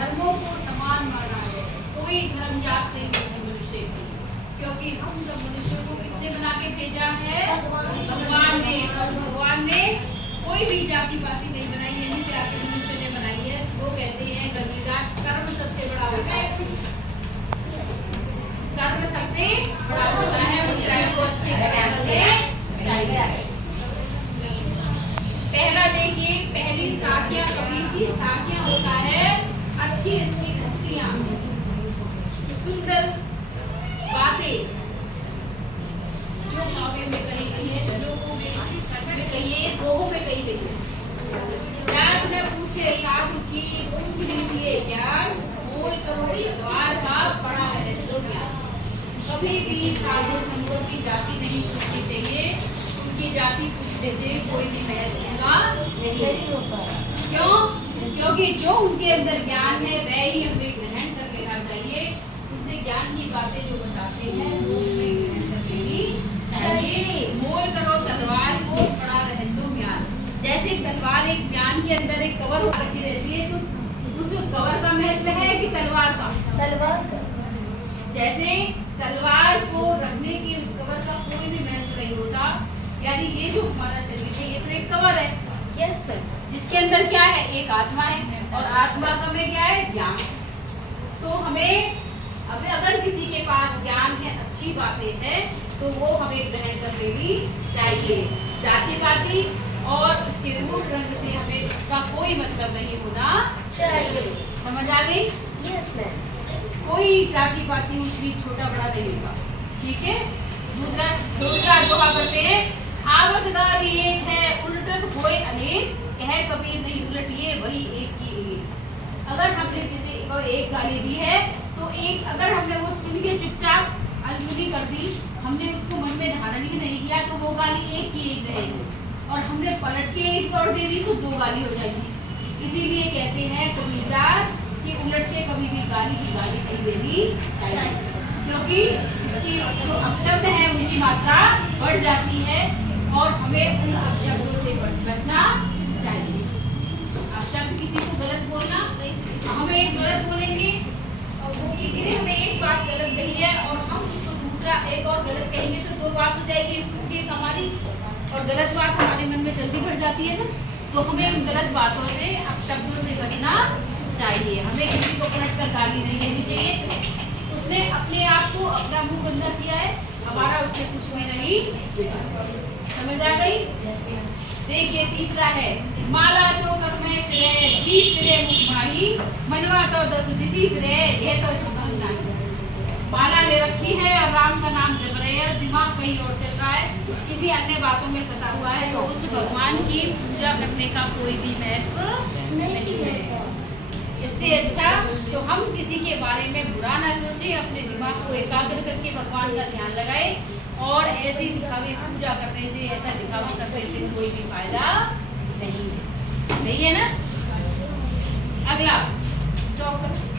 धर्मों को समान माना है, कोई धर्म जात नहीं है मनुष्य की, क्योंकि हम सब मनुष्य को किसने बना के भेजा है? भगवान ने। और भगवान ने कोई भी जाति पाति नहीं बनाई, यही क्या मनुष्य ने बनाई है। वो कहते हैं कबीरदास, कर्म सबसे बड़ा होता है, कर्म सबसे बड़ा होता है, उस कर्म को अच्छे करने चाहिए। पहला देखिए, पहली साखियां कबीर की साखियां होता है अच्छी अच्छी भक्तियां, सुंदर बातें जो काव्य में कही गई है, श्लोकों में कही है, दोहों में कही गई है। ज्ञान न पूछे साधु की, पूछ लीजिए ज्ञान, मोल करो द्वार का बड़ा है तो ज्ञान। कभी भी साधु संतों की जाति नहीं पूछनी चाहिए, उनकी जाति पूछने से कोई भी महत्व नहीं होता। क्यों? क्योंकि जो उनके अंदर ज्ञान है वह ही हमें ग्रहण कर लेना चाहिए। उनसे ज्ञान की बातें जो बताते हैं वो हमें ग्रहण कर लेनी चाहिए। मोल करो तलवार को, बड़ा रहे तो ज्ञान। जैसे तलवार एक ज्ञान के अंदर एक कवर रखी रहती है, तो उस कवर का महत्व है कि तलवार का? तलवार का। जैसे तलवार को रखने की उस कवर का कोई भी महत्व नहीं होता। यानी ये जो हमारा शरीर है ये तो एक कवर है, यस, जिसके अंदर क्या है? एक आत्मा है, और आत्मा का में क्या है? ज्ञान। तो हमें अब अगर किसी के पास ज्ञान है, अच्छी बातें हैं, तो वो हमें ग्रहण कर लेनी चाहिए। जाति पाति और उसके रूप रंग से हमें उसका कोई मतलब नहीं होना चाहिए। समझ आ गई? Yes ma'am. कोई जाति पाति ऊंच नीच छोटा बड़ा नहीं होगा, ठीक है। दूसरा दोहा करते हैं, आवत गाली एक है उलटत होए अनेक, कह कबीर नहीं उलटिए वही एक की एक। अगर हमने किसी को एक गाली दी है तो एक, अगर हमने वो सुन के चुपचाप अनसुनी कर दी, हमने उसको मन में धारण ही नहीं किया, तो वो गाली एक की एक रहेगी, और हमने पलट के एक और दे दी तो दो गाली हो जाएगी। इसीलिए कहते हैं कबीरदास कि उलट के कभी भी गाली की गाली नहीं देनी चाहिए, क्योंकि इसकी जो अपशब्द है उनकी मात्रा बढ़ जाती है, और हमें उन अपशब्दों से बचना चाहिए। अपशब्द किसी को गलत बोलना, हमें एक गलत बोलेंगे और वो किसी ने हमें एक बात गलत कही है और हम उसको दूसरा एक और गलत कहेंगे, तो दो बात हो जाएगी उसकी एक हमारी, और गलत बात हमारे मन में जल्दी बढ़ जाती है ना। तो हमें उन गलत बातों से, अपशब्दों से बचना चाहिए। हमें किसी को पलट कर गाली नहीं देनी चाहिए। उसने अपने आप को, अपना मुंह गंदा किया है, हमारा उससे कुछ भी नहीं। समझ आ गई? देखिए तीसरा है, माला तो कर में फिरे जीत फिरे मुख भाई, मनवा तो दस दिशी फिरे ये तो सुगम नहीं। माला ले रखी है और राम का नाम जप रहे हैं, दिमाग कहीं और चल रहा है, किसी अन्य बातों में फंसा हुआ है, तो उस भगवान की पूजा करने का कोई भी महत्व नहीं है। इससे अच्छा तो हम किसी के बारे में बुरा ना सोचें, अपने दिमाग को एकाग्र करके भगवान का ध्यान लगाएं, और ऐसी दिखावे पूजा करने से, ऐसा दिखावा करने से कोई भी फायदा नहीं है, नहीं है ना। अगला स्टॉप कर।